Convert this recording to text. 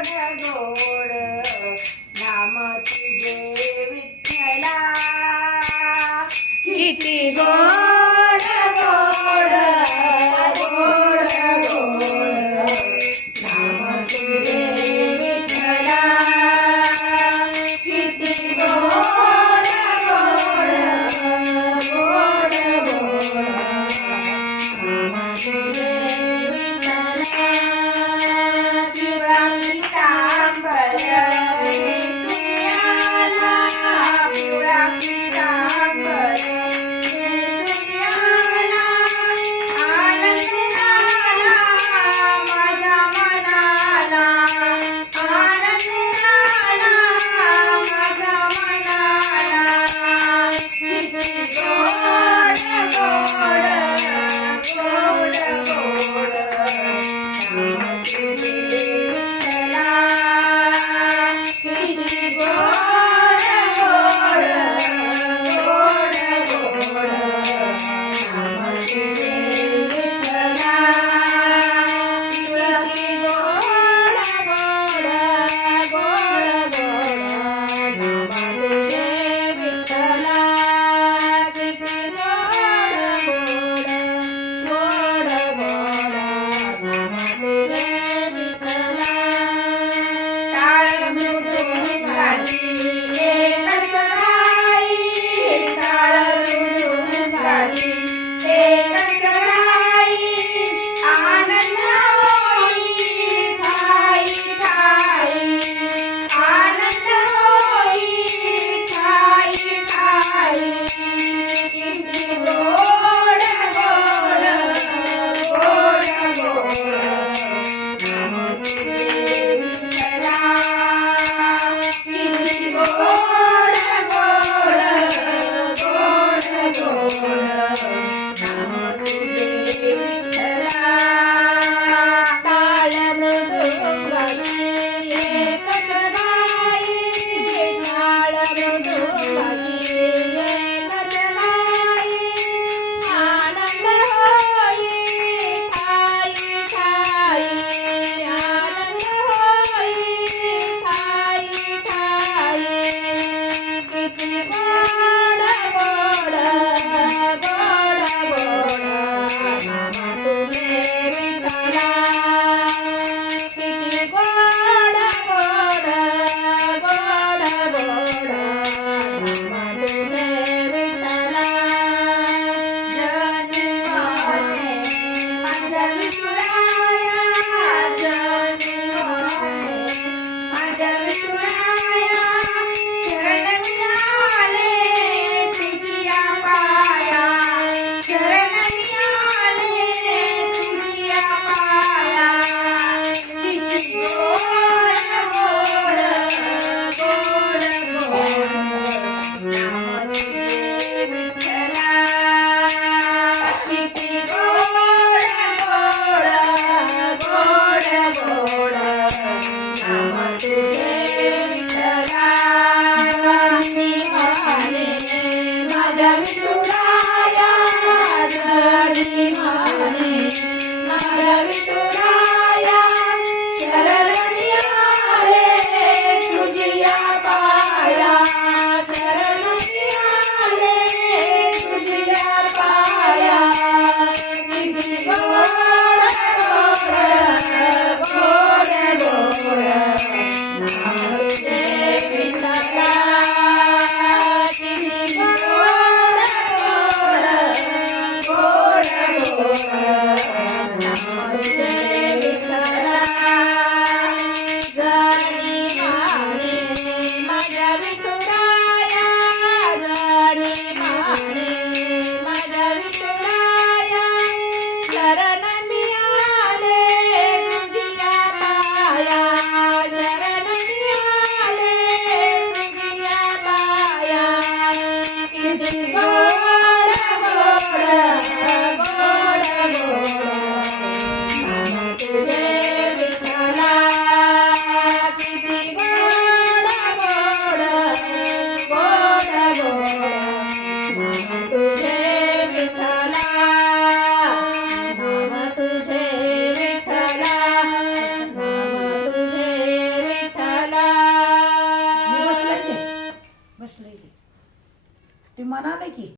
गोड गोड नाम तुझे विठ्ठला किती गोड गोड गोड गोड नाम तुझे विठ्ठला किती गोड Thank you. bana ne?